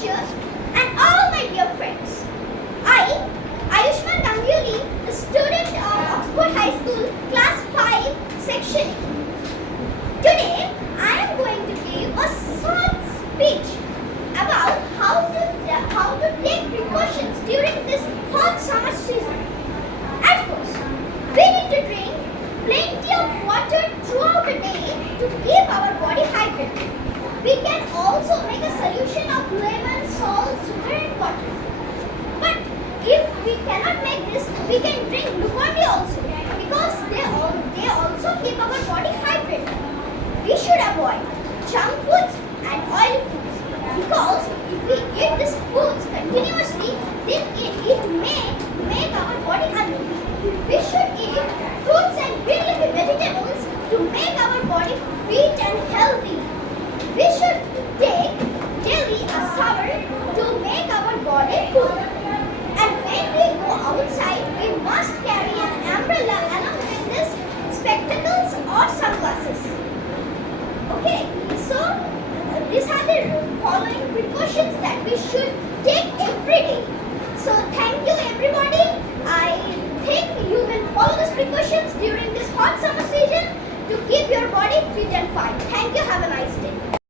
teachers, and all my dear friends. I, Ayushman Ganguly, a student of Oxford High School, Class 5, Section A. Today, I am going to give a short speech about how to take precautions during this hot summer season. At first, we need to drink plenty of water throughout the day to keep our body hydrated. We can also make a solution of lemon, salt, sugar and water. But if we cannot make this, we can drink glucon-D also because they also keep our body hydrated. We should avoid junk foods and oil foods because if we eat these foods continuously, then it may make our body unhealthy. We should eat fruits and green leafy vegetables to make our body fit and healthy. We should take daily a shower to make our body cool. And when we go outside, we must carry an umbrella along with this spectacles or sunglasses. Okay, so these are the following precautions that we should take every day. So thank you everybody. I think you will follow these precautions during this hot summer season to keep your body fit and fine. Thank you. Have a nice day.